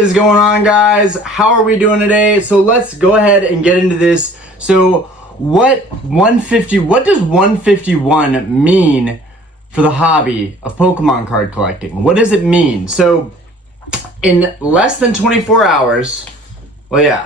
is going on, guys? How are we doing today? So let's go ahead and get into this. So what does 151 mean for the hobby of Pokemon card collecting? What does it mean? So in less than 24 hours, in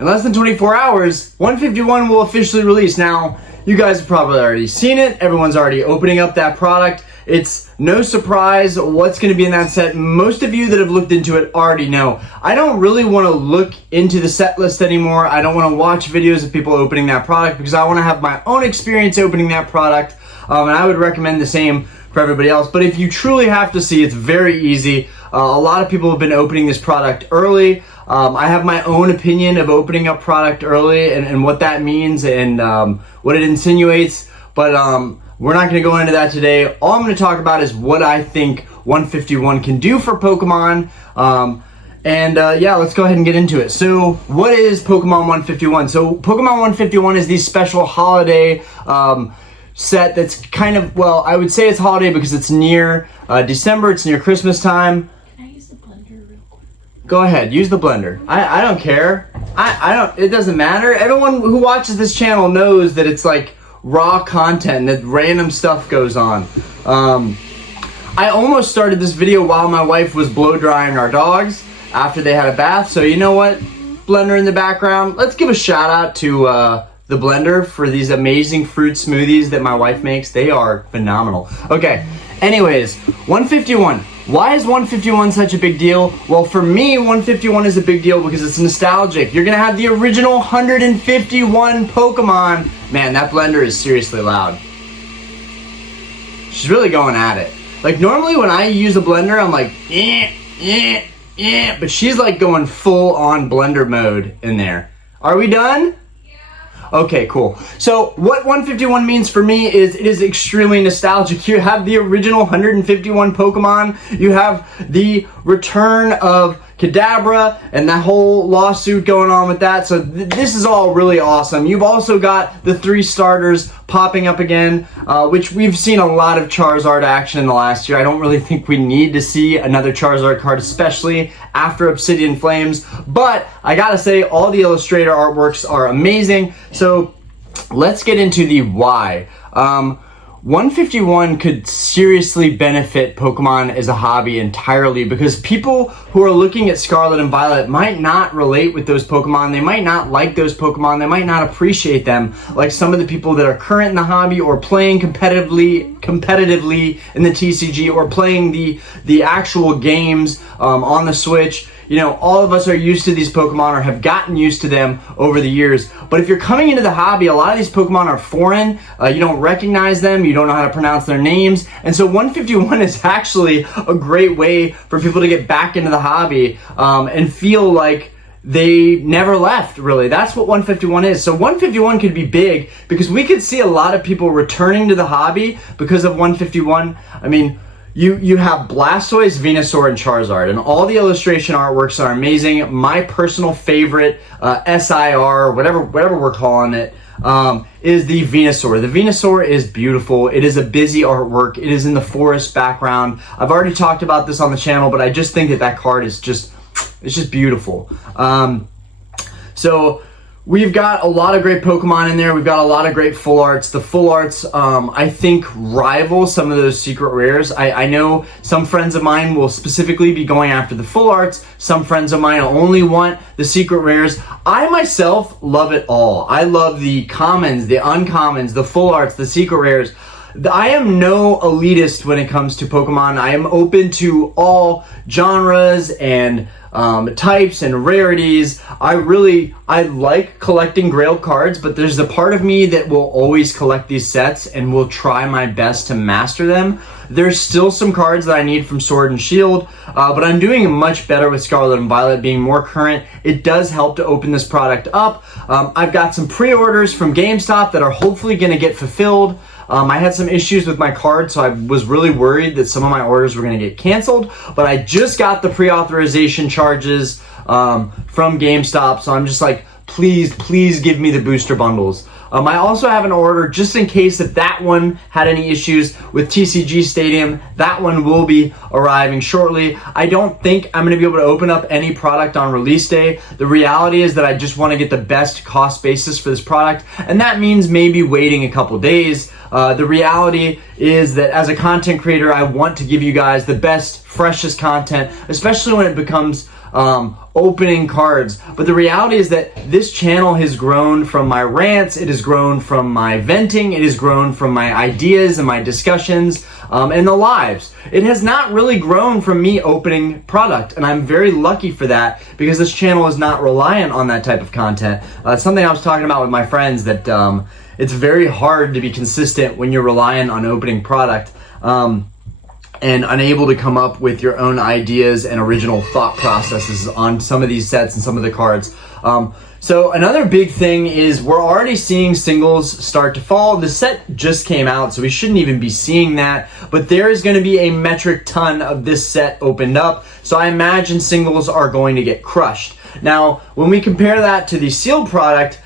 less than 24 hours, 151 will officially release. Now, you guys have probably already seen it. Everyone's already opening up that product. It's no surprise what's going to be in that set. Most of you that have looked into it already know. I don't really want to look into the set list anymore. I don't want to watch videos of people opening that product because I want to have my own experience opening that product. And I would recommend the same for everybody else. But if you truly have to see, it's very easy. A lot of people have been opening this product early. I have my own opinion of opening up product early and what that means and what it insinuates. But we're not going to go into that today. All I'm going to talk about is what I think 151 can do for Pokemon. Yeah, let's go ahead and get into it. So what is Pokemon 151? So Pokemon 151 is the special holiday set that's kind of, well, I would say it's holiday because it's near December. It's near Christmas time. Can I use the blender real quick? Go ahead, use the blender. I don't care. I don't, it doesn't matter. Everyone who watches this channel knows that it's like raw content, that random stuff goes on. I almost started this video while my wife was blow drying our dogs after they had a bath. So you know what? Blender in the background. Let's give a shout out to the blender for these amazing fruit smoothies that my wife makes. They are phenomenal. Okay, anyways, 151. Why is 151 such a big deal? Well, for me, 151 is a big deal because it's nostalgic. You're gonna have the original 151 Pokemon. Man, that blender is seriously loud. She's really going at it. Like, normally when I use a blender, I'm like, but she's like going full on blender mode in there. Are we done? Okay, cool. So what 151 means for me is it is extremely nostalgic. You have the original 151 Pokemon. You have the return of Kadabra and that whole lawsuit going on with that. So this is all really awesome. You've also got the 3 starters popping up again, which we've seen a lot of Charizard action in the last year. I don't really think we need to see another Charizard card, especially after Obsidian Flames. But I gotta say, all the illustrator artworks are amazing. So let's get into the why. 151 could seriously benefit Pokemon as a hobby entirely because people who are looking at Scarlet and Violet might not relate with those Pokemon. They might not like those Pokemon. They might not appreciate them like some of the people that are current in the hobby or playing competitively in the TCG or playing the actual games on the Switch. You know, all of us are used to these Pokemon or have gotten used to them over the years. But if you're coming into the hobby, a lot of these Pokemon are foreign. You don't recognize them. You don't know how to pronounce their names. And so 151 is actually a great way for people to get back into the hobby and feel like they never left, really. That's what 151 is. So 151 could be big because we could see a lot of people returning to the hobby because of 151. I mean, you have Blastoise, Venusaur, and Charizard, and all the illustration artworks are amazing. My personal favorite, SIR, whatever we're calling it, is the Venusaur. The Venusaur is beautiful. It is a busy artwork. It is in the forest background. I've already talked about this on the channel, but I just think that card is it's just beautiful. So we've got a lot of great Pokemon in there. We've got a lot of great full arts. The full arts, I think, rival some of those secret rares. I know some friends of mine will specifically be going after the full arts. Some friends of mine only want the secret rares. I myself love it all. I love the commons, the uncommons, the full arts, the secret rares. I am no elitist when it comes to Pokemon. I am open to all genres and types and rarities. I like collecting Grail cards, but there's a part of me that will always collect these sets and will try my best to master them. There's still some cards that I need from Sword and Shield, but I'm doing much better with Scarlet and Violet being more current. It does help to open this product up. I've got some pre-orders from GameStop that are hopefully going to get fulfilled. I had some issues with my card, so I was really worried that some of my orders were going to get canceled, but I just got the pre-authorization charges from GameStop, so I'm just like, please give me the booster bundles. I also have an order just in case if that one had any issues with TCG Stadium. That one will be arriving shortly. I don't think I'm going to be able to open up any product on release day. The reality is that I just want to get the best cost basis for this product, and that means maybe waiting a couple days. The reality is that as a content creator, I want to give you guys the best, freshest content, especially when it becomes opening cards. But the reality is that this channel has grown from my rants, it has grown from my venting, it has grown from my ideas and my discussions and the lives. It has not really grown from me opening product, and I'm very lucky for that because this channel is not reliant on that type of content. It's something I was talking about with my friends, that it's very hard to be consistent when you're relying on opening product and unable to come up with your own ideas and original thought processes on some of these sets and some of the cards. So another big thing is we're already seeing singles start to fall. The set just came out, so we shouldn't even be seeing that, but there is going to be a metric ton of this set opened up, so I imagine singles are going to get crushed. Now, when we compare that to the sealed product,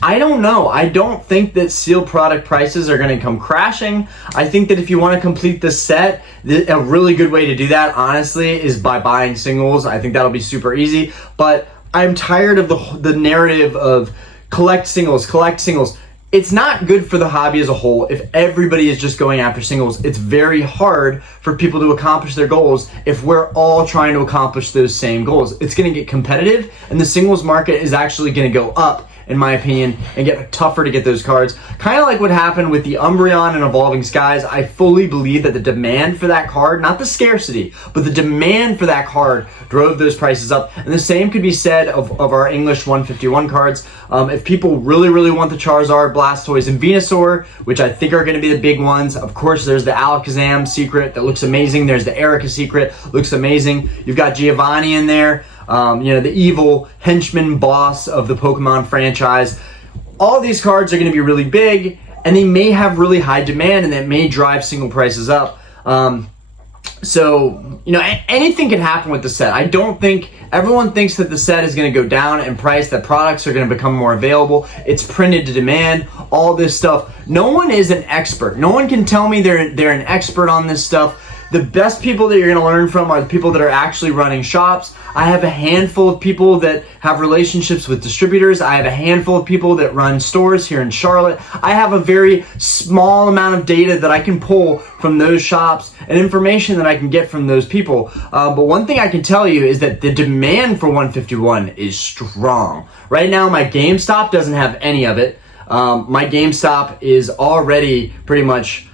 I don't know. I don't think that sealed product prices are going to come crashing. I think that if you want to complete the set, a really good way to do that, honestly, is by buying singles. I think that'll be super easy. But I'm tired of the narrative of collect singles, collect singles. It's not good for the hobby as a whole. If everybody is just going after singles, it's very hard for people to accomplish their goals if we're all trying to accomplish those same goals. It's going to get competitive, and the singles market is actually going to go up, in my opinion, and get tougher to get those cards. Kind of like what happened with the Umbreon and Evolving Skies. I fully believe that the demand for that card, not the scarcity, but the demand for that card drove those prices up. And the same could be said of our English 151 cards. If people really, really want the Charizard, Blastoise, and Venusaur, which I think are going to be the big ones, of course, there's the Alakazam secret that looks amazing. There's the Erica secret, looks amazing. You've got Giovanni in there. The evil henchman boss of the Pokemon franchise. All these cards are going to be really big, and they may have really high demand, and that may drive single prices up. So, anything can happen with the set. I don't think everyone thinks that the set is going to go down in price, that products are going to become more available. It's printed to demand, all this stuff. No one is an expert. No one can tell me they're an expert on this stuff. The best people that you're going to learn from are the people that are actually running shops. I have a handful of people that have relationships with distributors. I have a handful of people that run stores here in Charlotte. I have a very small amount of data that I can pull from those shops and information that I can get from those people. But one thing I can tell you is that the demand for 151 is strong. Right now, my GameStop doesn't have any of it. My GameStop is already pretty much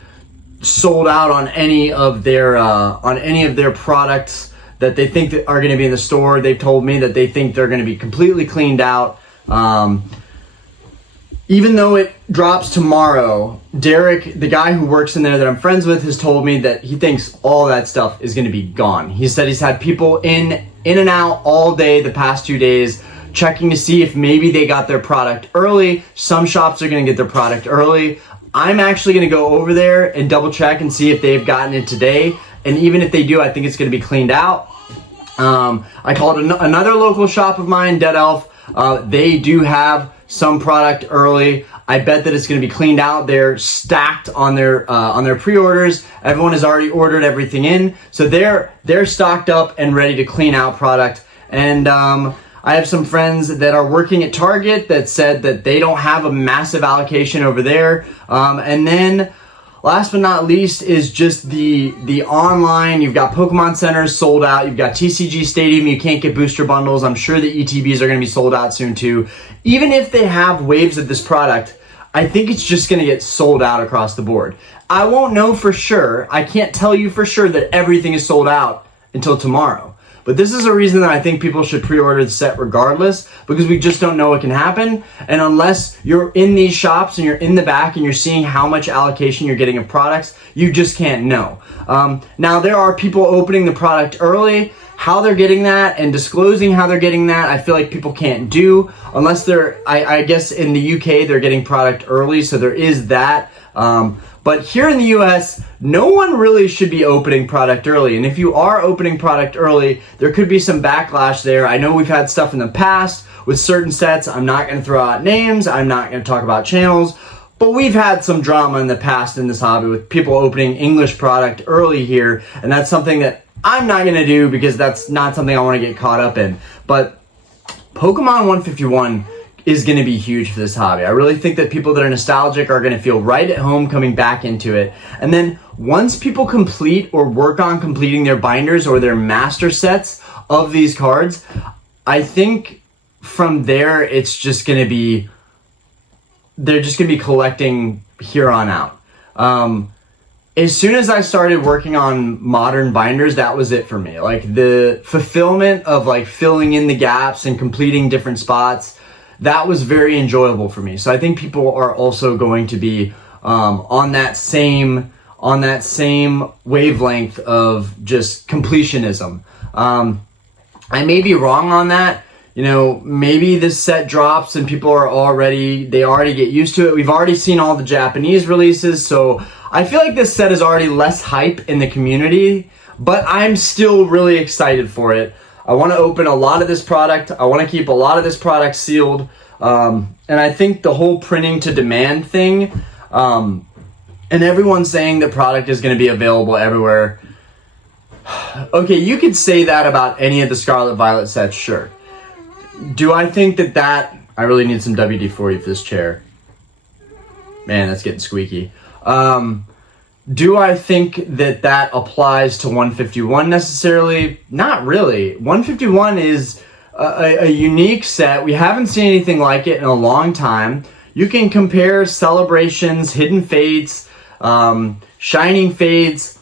sold out on any of their products that they think that are going to be in the store. They've told me that they think they're going to be completely cleaned out. Even though it drops tomorrow, Derek, the guy who works in there that I'm friends with, has told me that he thinks all that stuff is going to be gone. He said he's had people in and out all day the past 2 days checking to see if maybe they got their product early. Some shops are going to get their product early. I'm actually going to go over there and double check and see if they've gotten it today. And even if they do, I think it's going to be cleaned out. I called another local shop of mine, Dead Elf. They do have some product early. I bet that it's going to be cleaned out. They're stacked on their pre-orders. Everyone has already ordered everything in, so they're stocked up and ready to clean out product. And I have some friends that are working at Target that said that they don't have a massive allocation over there. And then last but not least is just the online. You've got Pokemon Centers sold out. You've got TCG Stadium. You can't get booster bundles. I'm sure the ETBs are going to be sold out soon too. Even if they have waves of this product, I think it's just going to get sold out across the board. I won't know for sure. I can't tell you for sure that everything is sold out until tomorrow. But this is a reason that I think people should pre-order the set regardless, because we just don't know what can happen. And unless you're in these shops and you're in the back and you're seeing how much allocation you're getting of products, you just can't know. Now, there are people opening the product early. How they're getting that and disclosing how they're getting that, I feel like people can't do unless I guess in the UK, they're getting product early, so there is that. But here in the US, no one really should be opening product early. And if you are opening product early, there could be some backlash there. I know we've had stuff in the past with certain sets. I'm not going to throw out names. I'm not going to talk about channels. But we've had some drama in the past in this hobby with people opening English product early here. And that's something that I'm not going to do because that's not something I want to get caught up in. But Pokemon 151 is going to be huge for this hobby. I really think that people that are nostalgic are going to feel right at home coming back into it. And then once people complete or work on completing their binders or their master sets of these cards, I think from there it's just going to be, they're just going to be collecting here on out. As soon as I started working on modern binders, that was it for me. Like the fulfillment of like filling in the gaps and completing different spots, that was very enjoyable for me. So I think people are also going to be on that same wavelength of just completionism. I may be wrong on that. You know, maybe this set drops and people are already get used to it. We've already seen all the Japanese releases, so I feel like this set is already less hype in the community, but I'm still really excited for it. I want to open a lot of this product. I want to keep a lot of this product sealed. And I think the whole printing to demand thing, and everyone saying the product is going to be available everywhere. Okay, you could say that about any of the Scarlet Violet sets, sure. Do I think that I really need some WD-40 for this chair. Man, that's getting squeaky. Do I think that applies to 151 necessarily? Not really. 151 is a unique set. We haven't seen anything like it in a long time. You can compare Celebrations, Hidden Fates, Shining Fates,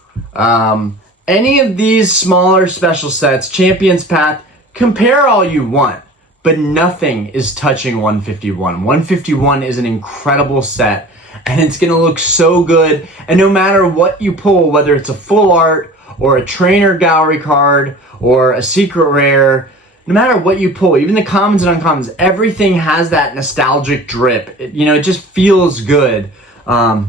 any of these smaller special sets, Champion's Path, compare all you want, but nothing is touching 151. 151 is an incredible set, and it's going to look so good. And no matter what you pull, whether it's a full art or a trainer gallery card or a secret rare, no matter what you pull, even the commons and uncommons, everything has that nostalgic drip. It just feels good. I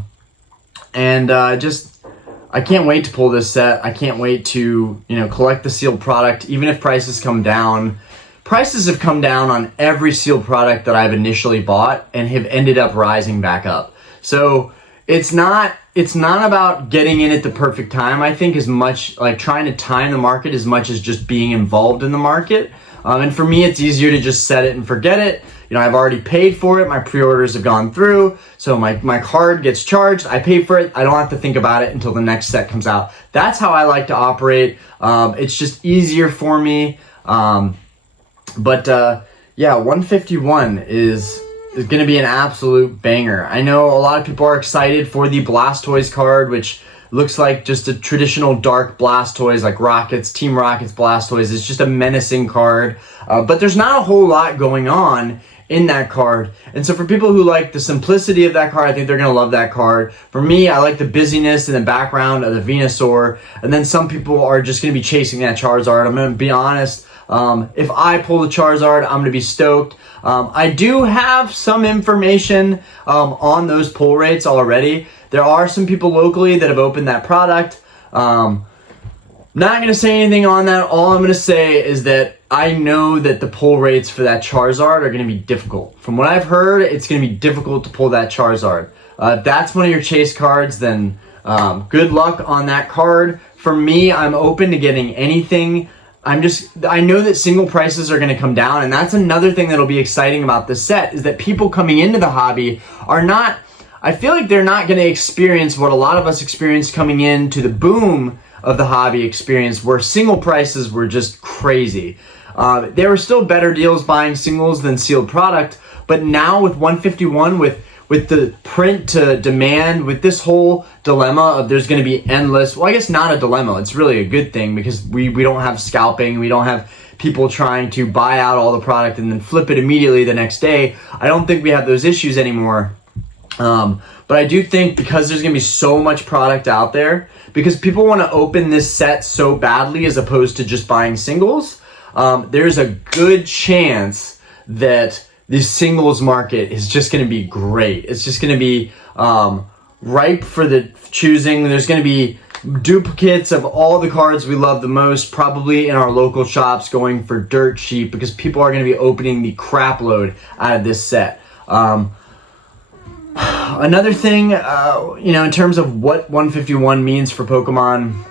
can't wait to pull this set. I can't wait to, collect the sealed product, even if prices come down. Prices have come down on every sealed product that I've initially bought and have ended up rising back up. So it's not about getting in at the perfect time, I think, as much like trying to time the market as much as just being involved in the market. And for me, it's easier to just set it and forget it. I've already paid for it. My pre-orders have gone through. So my card gets charged. I pay for it. I don't have to think about it until the next set comes out. That's how I like to operate. It's just easier for me. But 151 is going to be an absolute banger. I know a lot of people are excited for the Blastoise card, which looks like just a traditional dark Blastoise, like Rockets, Team Rockets Blastoise. It's just a menacing card. But there's not a whole lot going on in that card. And so for people who like the simplicity of that card, I think they're going to love that card. For me, I like the busyness in the background of the Venusaur. And then some people are just going to be chasing that Charizard. I'm going to be honest. If I pull the Charizard, I'm going to be stoked. I do have some information on those pull rates already. There are some people locally that have opened that product. Not going to say anything on that. All I'm going to say is that I know that the pull rates for that Charizard are going to be difficult. From what I've heard, it's going to be difficult to pull that Charizard. If that's one of your chase cards, then good luck on that card. For me, I'm open to getting anything. I know that single prices are going to come down, and that's another thing that'll be exciting about this set, is that people coming into the hobby I feel like they're not going to experience what a lot of us experienced coming into the boom of the hobby experience, where single prices were just crazy. There were still better deals buying singles than sealed product, but now with 151, with the print to demand, with this whole dilemma of there's going to be endless, well, I guess not a dilemma, it's really a good thing, because we don't have scalping, we don't have people trying to buy out all the product and then flip it immediately the next day. I don't think we have those issues anymore. But I do think, because there's going to be so much product out there, because people want to open this set so badly as opposed to just buying singles, there's a good chance that the singles market is just going to be great. It's just going to be ripe for the choosing. There's going to be duplicates of all the cards we love the most, probably in our local shops, going for dirt cheap because people are going to be opening the crap load out of this set. Another thing, in terms of what 151 means for Pokemon,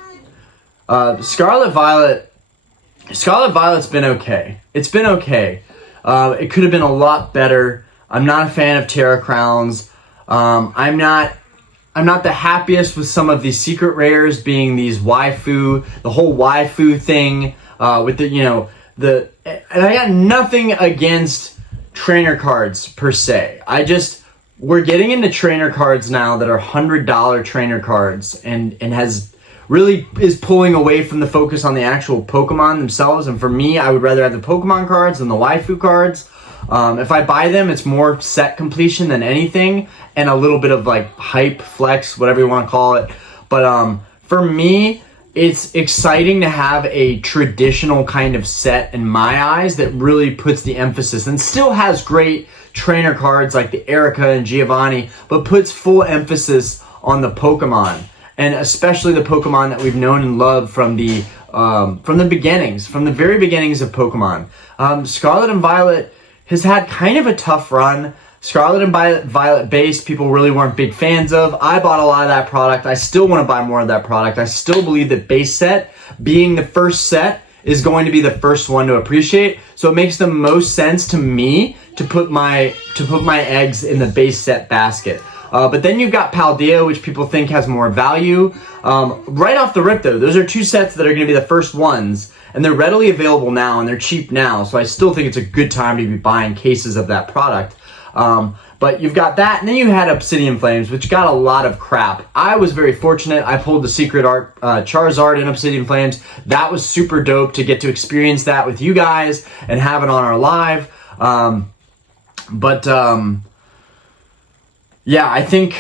Scarlet Violet's been okay. It's been okay. It could have been a lot better. I'm not a fan of Terra Crowns. I'm not the happiest with some of these secret rares being these waifu, the whole waifu thing, with and I got nothing against trainer cards per se. We're getting into trainer cards now that are $100 trainer cards and is pulling away from the focus on the actual Pokemon themselves. And for me, I would rather have the Pokemon cards than the waifu cards. If I buy them, it's more set completion than anything, and a little bit of like hype, flex, whatever you want to call it. But for me, it's exciting to have a traditional kind of set in my eyes that really puts the emphasis and still has great trainer cards like the Erica and Giovanni, but puts full emphasis on the Pokemon, and especially the Pokemon that we've known and loved from the very beginnings of Pokemon. Scarlet and Violet has had kind of a tough run. Scarlet and Violet base, people really weren't big fans of. I bought a lot of that product. I still want to buy more of that product. I still believe that base set, being the first set, is going to be the first one to appreciate. So it makes the most sense to me to put my eggs in the base set basket. But then you've got Paldea, which people think has more value. Right off the rip, though, those are two sets that are going to be the first ones, and they're readily available now, and they're cheap now. So I still think it's a good time to be buying cases of that product. But you've got that, and then you had Obsidian Flames, which got a lot of crap. I was very fortunate. I pulled the Secret Art Charizard in Obsidian Flames. That was super dope to get to experience that with you guys and have it on our live. Yeah, I think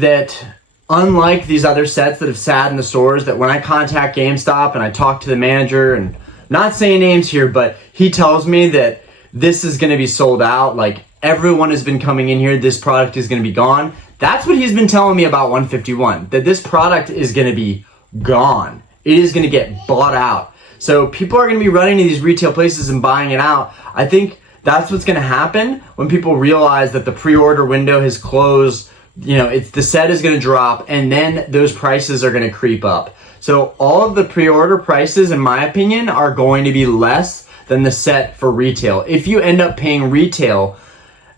that unlike these other sets that have sat in the stores, that when I contact GameStop and I talk to the manager, and not saying names here, but he tells me that this is going to be sold out, like everyone has been coming in here, this product is going to be gone. That's what he's been telling me about 151, that this product is going to be gone. It is going to get bought out. So people are going to be running to these retail places and buying it out. I think that's what's going to happen when people realize that the pre-order window has closed. The set is going to drop, and then those prices are going to creep up. So all of the pre-order prices, in my opinion, are going to be less than the set for retail. If you end up paying retail,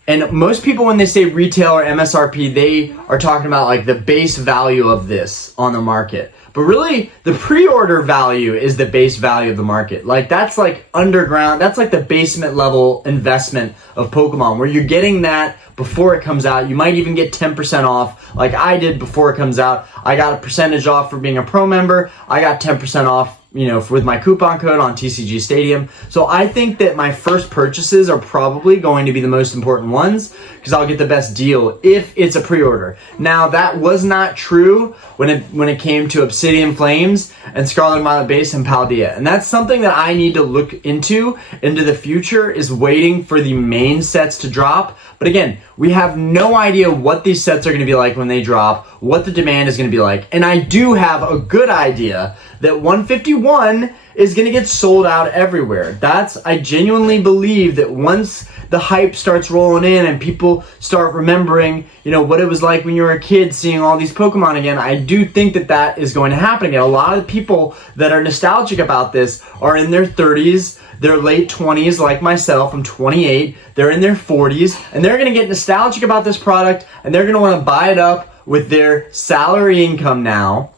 and most people when they say retail or MSRP, they are talking about like the base value of this on the market. But really, the pre-order value is the base value of the market. Like that's like underground, that's like the basement level investment of Pokemon, where you're getting that before it comes out. You might even get 10% off, like I did before it comes out. I got a percentage off for being a pro member. I got 10% off, with my coupon code on TCG Stadium. So I think that my first purchases are probably going to be the most important ones, because I'll get the best deal if it's a pre-order. Now, that was not true when it came to Obsidian Flames and Scarlet and Violet Base and Paldea. And that's something that I need to look into the future, is waiting for the main sets to drop. But again, we have no idea what these sets are going to be like when they drop, what the demand is going to be like. And I do have a good idea that 151 is going to get sold out everywhere. I genuinely believe that once the hype starts rolling in and people start remembering, what it was like when you were a kid seeing all these Pokemon again, I do think that is going to happen again. A lot of the people that are nostalgic about this are in their 30s, their late 20s, like myself. I'm 28. They're in their 40s, and they're going to get nostalgic about this product, and they're going to want to buy it up with their salary income now.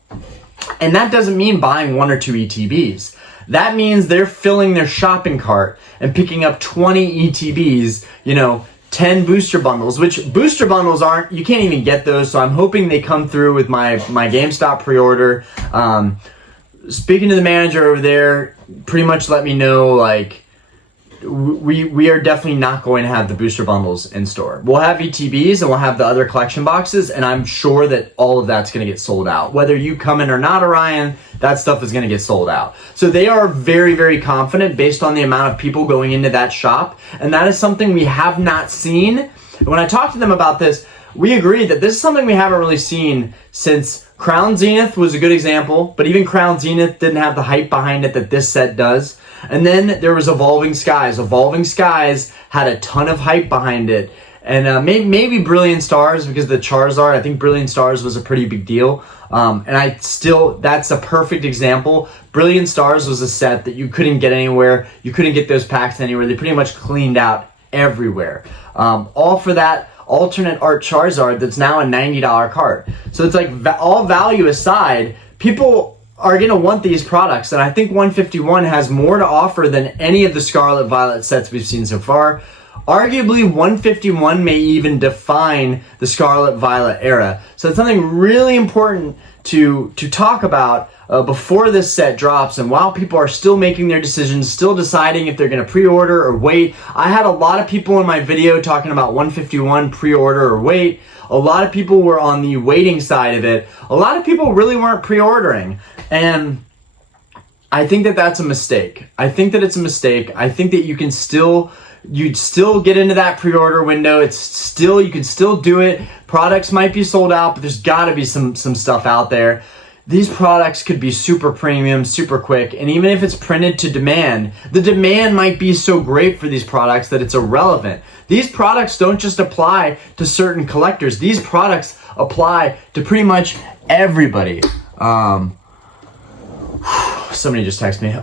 And that doesn't mean buying 1 or 2 ETBs. That means they're filling their shopping cart and picking up 20 ETBs, 10 booster bundles, which booster bundles you can't even get those. So I'm hoping they come through with my GameStop pre-order. Speaking to the manager over there, pretty much let me know, like, we are definitely not going to have the booster bundles in store. We'll have ETBs and we'll have the other collection boxes, and I'm sure that all of that's going to get sold out. Whether you come in or not, Orion, that stuff is going to get sold out. So they are very, very confident based on the amount of people going into that shop, and that is something we have not seen. When I talked to them about this, we agreed that this is something we haven't really seen since Crown Zenith was a good example, but even Crown Zenith didn't have the hype behind it that this set does. And then there was Evolving Skies. Evolving Skies had a ton of hype behind it. And maybe Brilliant Stars, because the Charizard, I think Brilliant Stars was a pretty big deal. That's a perfect example. Brilliant Stars was a set that you couldn't get anywhere. You couldn't get those packs anywhere. They pretty much cleaned out everywhere. All for that alternate art Charizard that's now a $90 card. So it's like, all value aside, people are going to want these products. And I think 151 has more to offer than any of the Scarlet Violet sets we've seen so far. Arguably, 151 may even define the Scarlet Violet era. So it's something really important to talk about before this set drops, and while people are still making their decisions, still deciding if they're going to pre-order or wait. I had a lot of people in my video talking about 151 pre-order or wait. A lot of people were on the waiting side of it. A lot of people really weren't pre-ordering, and I think that that's a mistake. I think that it's a mistake. I think that you'd still get into that pre-order window. You can still do it. Products might be sold out, but there's got to be some stuff out there. These products could be super premium, super quick, and even if it's printed to demand, the demand might be so great for these products that it's irrelevant. These products don't just apply to certain collectors. These products apply to pretty much everybody. Somebody just texted me.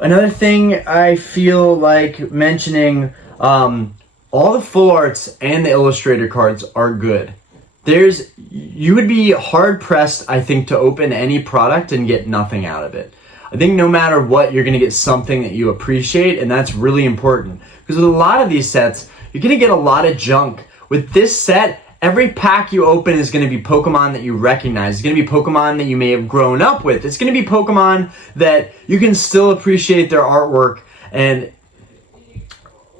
Another thing I feel like mentioning, all the full arts and the illustrator cards are good. You would be hard pressed, I think, to open any product and get nothing out of it. I think no matter what, you're going to get something that you appreciate, and that's really important. Because with a lot of these sets, you're going to get a lot of junk. With this set, every pack you open is going to be Pokemon that you recognize. It's going to be Pokemon that you may have grown up with. It's going to be Pokemon that you can still appreciate their artwork. And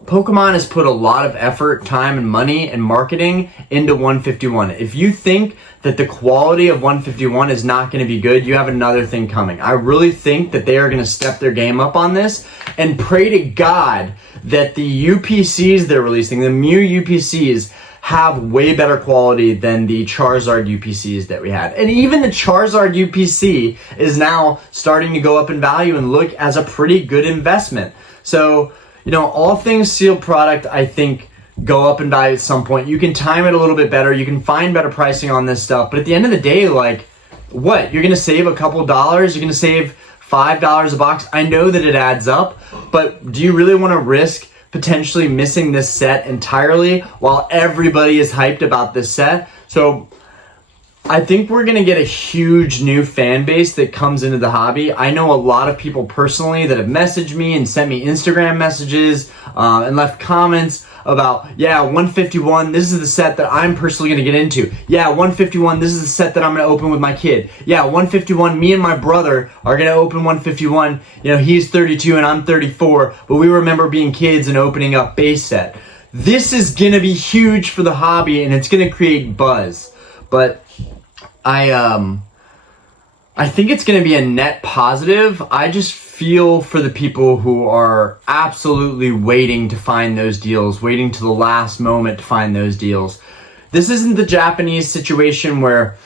Pokemon has put a lot of effort, time, and money and marketing into 151. If you think that the quality of 151 is not going to be good, you have another thing coming. I really think that they are going to step their game up on this, and pray to God that the UPCs they're releasing, the Mew UPCs, have way better quality than the Charizard UPCs that we had. And even the Charizard UPC is now starting to go up in value and look as a pretty good investment. So, all things sealed product, I think, go up in value at some point. You can time it a little bit better. You can find better pricing on this stuff. But at the end of the day, what? You're going to save a couple dollars? You're going to save $5 a box? I know that it adds up, but do you really want to risk potentially missing this set entirely while everybody is hyped about this set? So I think we're going to get a huge new fan base that comes into the hobby. I know a lot of people personally that have messaged me and sent me Instagram messages and left comments about, 151, this is the set that I'm personally going to get into. 151, this is the set that I'm going to open with my kid. 151, me and my brother are going to open 151. He's 32 and I'm 34, but we remember being kids and opening up base set. This is going to be huge for the hobby, and it's going to create buzz. But I think it's going to be a net positive. I just feel for the people who are absolutely waiting to find those deals, waiting to the last moment to find those deals. This isn't the Japanese situation where,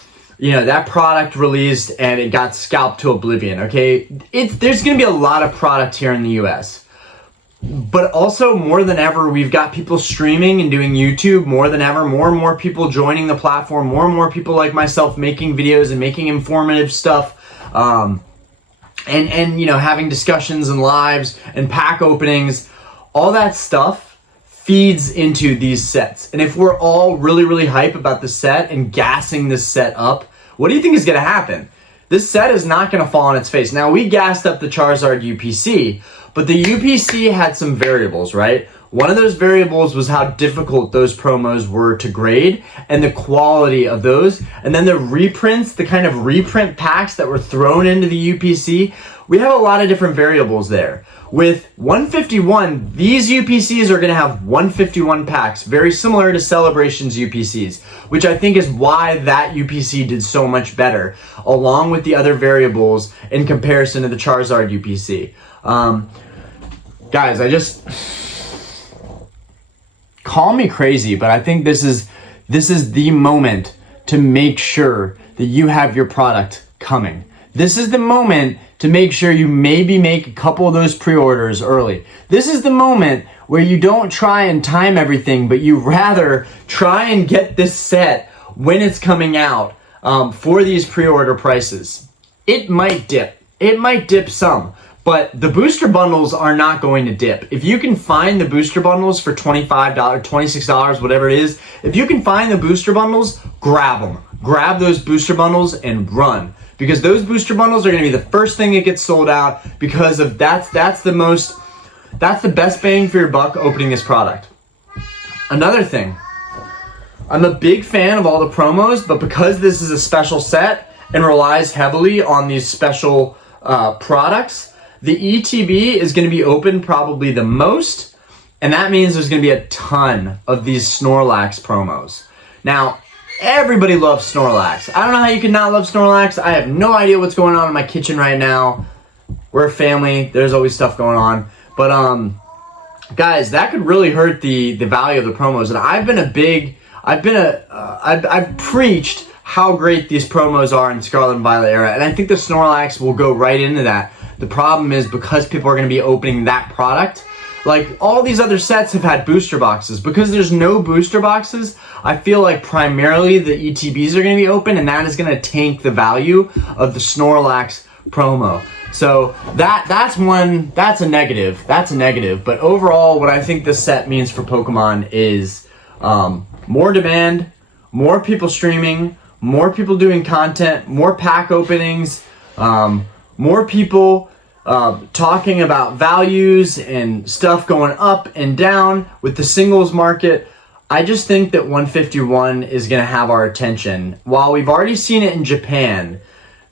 that product released and it got scalped to oblivion, okay? There's going to be a lot of product here in the US. But also, more than ever, we've got people streaming and doing YouTube more than ever. More and more people joining the platform. More and more people like myself making videos and making informative stuff. And having discussions and lives and pack openings. All that stuff feeds into these sets. And if we're all really, really hype about the set and gassing this set up, what do you think is going to happen? This set is not going to fall on its face. Now, we gassed up the Charizard UPC, but the UPC had some variables, right? One of those variables was how difficult those promos were to grade and the quality of those. And then the reprints, the kind of reprint packs that were thrown into the UPC, we have a lot of different variables there. With 151, these UPCs are going to have 151 packs, very similar to Celebrations UPCs, which I think is why that UPC did so much better, along with the other variables in comparison to the Charizard UPC. Guys, call me crazy, but I think this is the moment to make sure that you have your product coming. This is the moment to make sure you maybe make a couple of those pre-orders early. This is the moment where you don't try and time everything, but you rather try and get this set when it's coming out for these pre-order prices. It might dip. It might dip some. But the booster bundles are not going to dip. If you can find the booster bundles for $25, $26, whatever it is, if you can find the booster bundles, grab them. Grab those booster bundles and run. Because those booster bundles are going to be the first thing that gets sold out, because of that's the best bang for your buck opening this product. Another thing, I'm a big fan of all the promos, but because this is a special set and relies heavily on these special products, the ETB is going to be open probably the most, and that means there's going to be a ton of these Snorlax promos. Now, everybody loves Snorlax. I don't know how you can not love Snorlax. I have no idea what's going on in my kitchen right now. We're a family. There's always stuff going on. But, guys, that could really hurt the value of the promos. And I've preached how great these promos are in Scarlet and Violet era, and I think the Snorlax will go right into that. The problem is, because people are going to be opening that product, like all these other sets have had booster boxes. Because there's no booster boxes, I feel like primarily the ETBs are going to be open, and that is going to tank the value of the Snorlax promo. So that's a negative. That's a negative. But overall, what I think this set means for Pokemon is more demand, more people streaming, more people doing content, more pack openings, more people talking about values and stuff going up and down with the singles market. I just think that 151 is going to have our attention. While we've already seen it in Japan,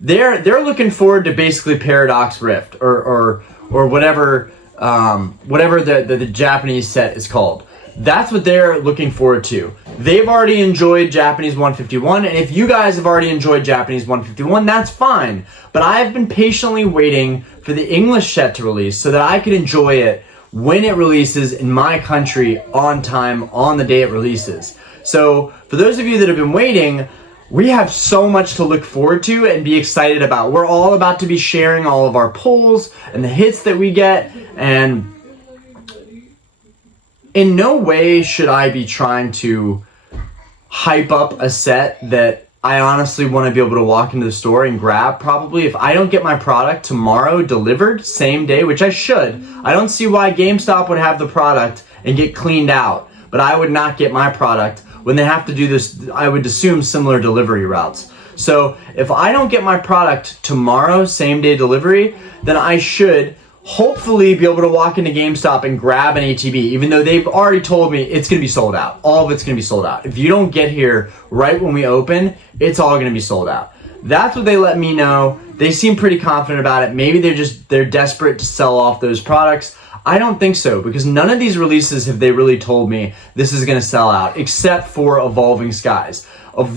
they're looking forward to basically Paradox Rift or whatever the Japanese set is called. That's what they're looking forward to. They've already enjoyed Japanese 151, and if you guys have already enjoyed Japanese 151, that's fine. But I've been patiently waiting for the English set to release so that I could enjoy it when it releases in my country on time, on the day it releases. So for those of you that have been waiting, we have so much to look forward to and be excited about. We're all about to be sharing all of our polls and the hits that we get, and in no way should I be trying to hype up a set that I honestly want to be able to walk into the store and grab. Probably if I don't get my product tomorrow delivered same day, which I should, I don't see why GameStop would have the product and get cleaned out, but I would not get my product when they have to do this, I would assume, similar delivery routes. So if I don't get my product tomorrow, same day delivery, then I should hopefully be able to walk into GameStop and grab an ATB, even though they've already told me it's going to be sold out. All of it's going to be sold out. If you don't get here right when we open, it's all going to be sold out. That's what they let me know. They seem pretty confident about it. Maybe they're desperate to sell off those products. I don't think so, because none of these releases have they really told me this is going to sell out, except for Evolving Skies.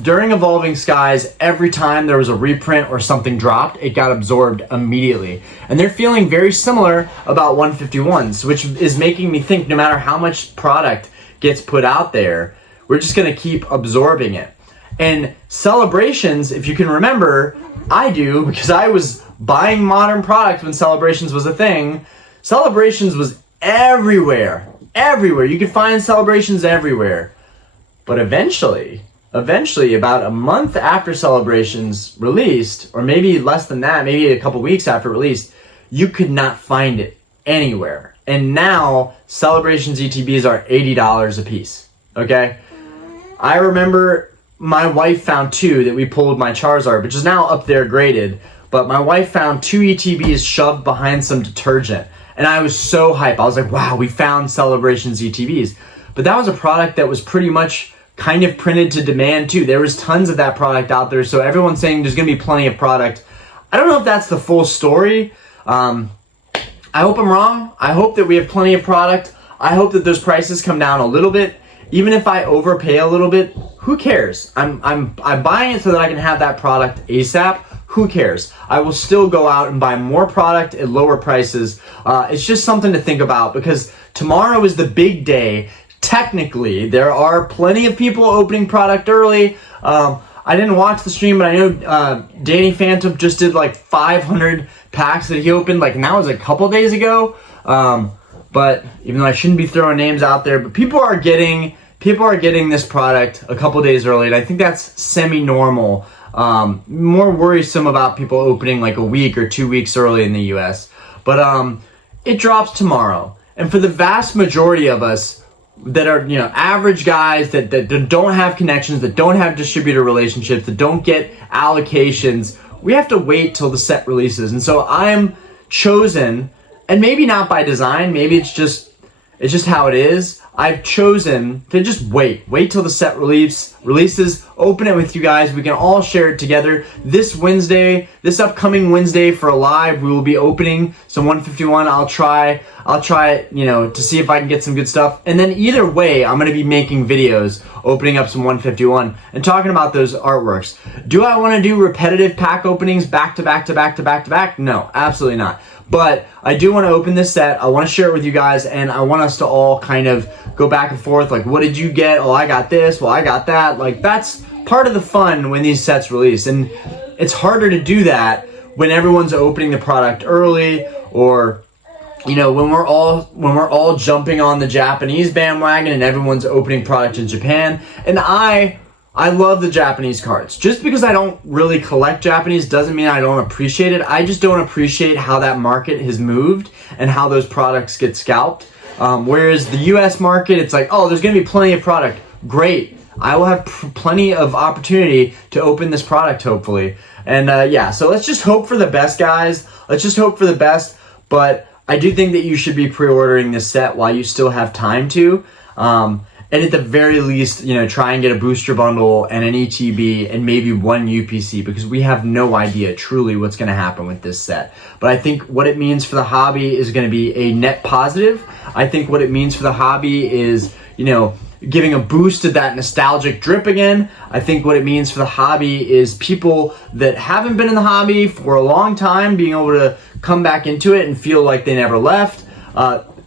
During Evolving Skies, every time there was a reprint or something dropped, it got absorbed immediately. And they're feeling very similar about 151s, which is making me think no matter how much product gets put out there, we're just going to keep absorbing it. And Celebrations, if you can remember, I do, because I was buying modern products when Celebrations was a thing. Celebrations was everywhere. Everywhere. You could find Celebrations everywhere. But eventually, about a month after Celebrations released, or maybe less than that, maybe a couple weeks after it released, you could not find it anywhere. And now Celebrations ETBs are $80 a piece. Okay? I remember my wife found two that we pulled my Charizard, which is now up there graded, but my wife found two ETBs shoved behind some detergent. And I was so hyped. I was like, wow, we found Celebrations ETBs. But that was a product that was pretty much kind of printed to demand too. There was tons of that product out there, so everyone's saying there's going to be plenty of product. I don't know if that's the full story. I hope I'm wrong. I hope that we have plenty of product. I hope that those prices come down a little bit. Even if I overpay a little bit, who cares? I'm buying it so that I can have that product ASAP. Who cares? I will still go out and buy more product at lower prices. It's just something to think about, because tomorrow is the big day. technically, there are plenty of people opening product early. I didn't watch the stream, but I know Danny Phantom just did like 500 packs that he opened, like, and that was a couple days ago. But even though I shouldn't be throwing names out there, but people are getting this product a couple days early, and I think that's semi-normal. More worrisome about people opening like a week or 2 weeks early in the US. But it drops tomorrow. And for the vast majority of us that are, average guys that don't have connections, that don't have distributor relationships, that don't get allocations, we have to wait till the set releases. And so I'm chosen, and maybe not by design, maybe it's just how it is. I've chosen to just wait till the set releases, open it with you guys. We can all share it together. This upcoming Wednesday for a live, we will be opening some 151. I'll try it, to see if I can get some good stuff. And then either way, I'm going to be making videos opening up some 151 and talking about those artworks. Do I want to do repetitive pack openings back to back to back to back to back? No, absolutely not. But I do want to open this set. I want to share it with you guys, and I want us to all kind of go back and forth. Like, what did you get? Oh, I got this. Well, I got that. Like, that's part of the fun when these sets release. And it's harder to do that when everyone's opening the product early, or when we're all jumping on the Japanese bandwagon and everyone's opening product in Japan. And I love the Japanese cards. Just because I don't really collect Japanese doesn't mean I don't appreciate it. I just don't appreciate how that market has moved and how those products get scalped. Whereas the US market, it's like, oh, there's going to be plenty of product. Great. I will have plenty of opportunity to open this product, hopefully. And so let's just hope for the best, guys. Let's just hope for the best. But I do think that you should be pre-ordering this set while you still have time to. And at the very least, try and get a booster bundle and an ETB and maybe one UPC, because we have no idea truly what's going to happen with this set. But I think what it means for the hobby is going to be a net positive. I think what it means for the hobby is, giving a boost to that nostalgic drip again. I think what it means for the hobby is people that haven't been in the hobby for a long time being able to come back into it and feel like they never left.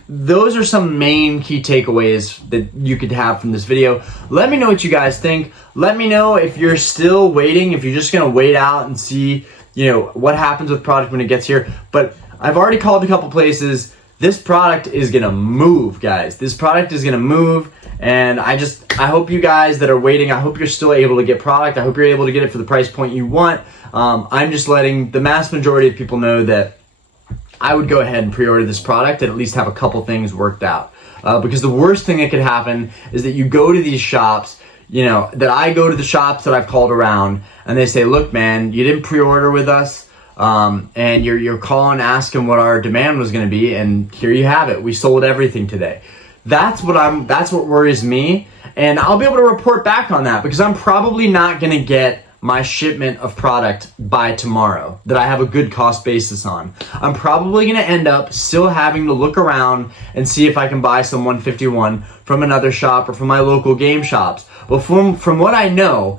Those are some main key takeaways that you could have from this video. Let me know what you guys think. Let me know if you're still waiting, if you're just going to wait out and see, what happens with product when it gets here. But I've already called a couple places. This product is going to move, guys. This product is going to move. And I hope you guys that are waiting, I hope you're still able to get product. I hope you're able to get it for the price point you want. I'm just letting the mass majority of people know that I would go ahead and pre-order this product and at least have a couple things worked out. Because the worst thing that could happen is that you go to these shops, that I go to the shops that I've called around, and they say, look, man, you didn't pre-order with us, and you're calling asking what our demand was going to be, and here you have it. We sold everything today. That's what worries me, and I'll be able to report back on that, because I'm probably not going to get my shipment of product by tomorrow that I have a good cost basis on. I'm probably going to end up still having to look around and see if I can buy some 151 from another shop or from my local game shops. But from what I know,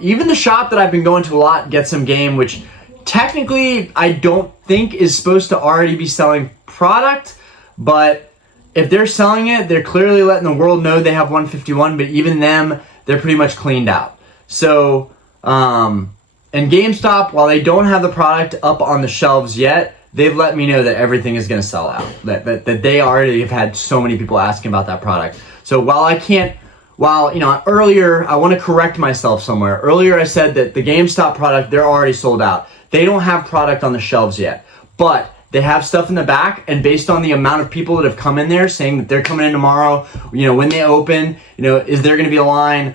even the shop that I've been going to a lot, Get Some Game, which technically I don't think is supposed to already be selling product, but if they're selling it, they're clearly letting the world know they have 151, but even them, they're pretty much cleaned out. So, and GameStop, while they don't have the product up on the shelves yet, they've let me know that everything is going to sell out. That they already have had so many people asking about that product. So earlier, I want to correct myself somewhere. Earlier I said that the GameStop product, they're already sold out. They don't have product on the shelves yet, but they have stuff in the back, and based on the amount of people that have come in there saying that they're coming in tomorrow, when they open, is there going to be a line?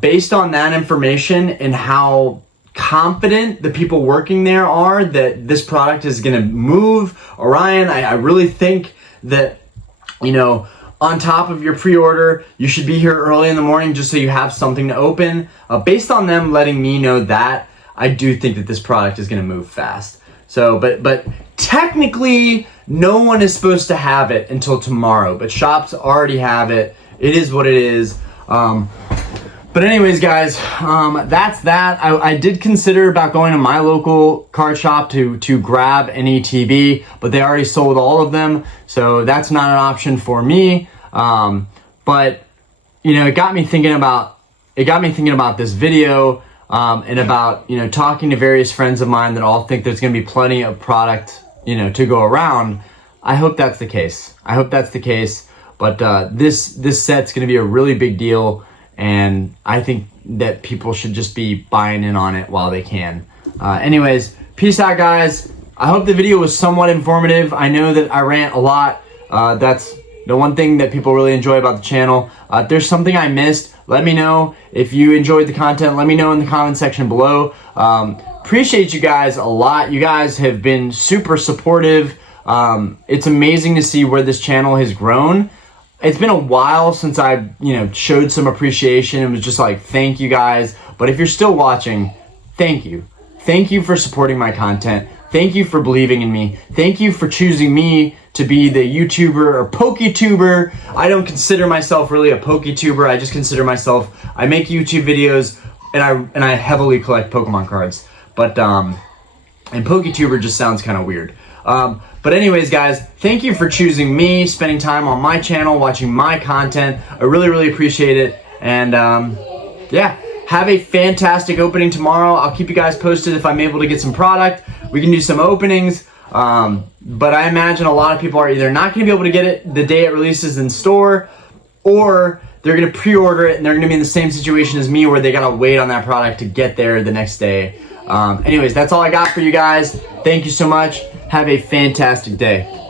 Based on that information and how confident the people working there are that this product is going to move, Orion, I really think that, on top of your pre-order, you should be here early in the morning just so you have something to open. Based on them letting me know that, I do think that this product is going to move fast. So, but technically, no one is supposed to have it until tomorrow, but shops already have it. It is what it is. But anyways, guys, that's that. I did consider about going to my local card shop to grab an ETB, but they already sold all of them, so that's not an option for me. But you know, it got me thinking about this video, and about, you know, talking to various friends of mine that all think there's going to be plenty of product, you know, to go around. I hope that's the case. But this set's going to be a really big deal, and I think that people should just be buying in on it while they can. Anyways, peace out, guys. I hope the video was somewhat informative. I know that I rant a lot. That's the one thing that people really enjoy about the channel. If there's something I missed, let me know. If you enjoyed the content, let me know in the comment section below. Appreciate you guys a lot. You guys have been super supportive. It's amazing to see where this channel has grown. It's been a while since I, you know, showed some appreciation and was just like, thank you guys. But if you're still watching, thank you. Thank you for supporting my content. Thank you for believing in me. Thank you for choosing me to be the YouTuber or PokeTuber. I don't consider myself really a PokeTuber. I just consider myself, I make YouTube videos and I heavily collect Pokemon cards. But, and PokeTuber just sounds kind of weird. But anyways, guys, thank you for choosing me, spending time on my channel, watching my content. I really, really appreciate it. And yeah, have a fantastic opening tomorrow. I'll keep you guys posted if I'm able to get some product. We can do some openings. But I imagine a lot of people are either not going to be able to get it the day it releases in store, or they're going to pre-order it and they're going to be in the same situation as me where they got to wait on that product to get there the next day. Anyways, that's all I got for you guys. Thank you so much. Have a fantastic day.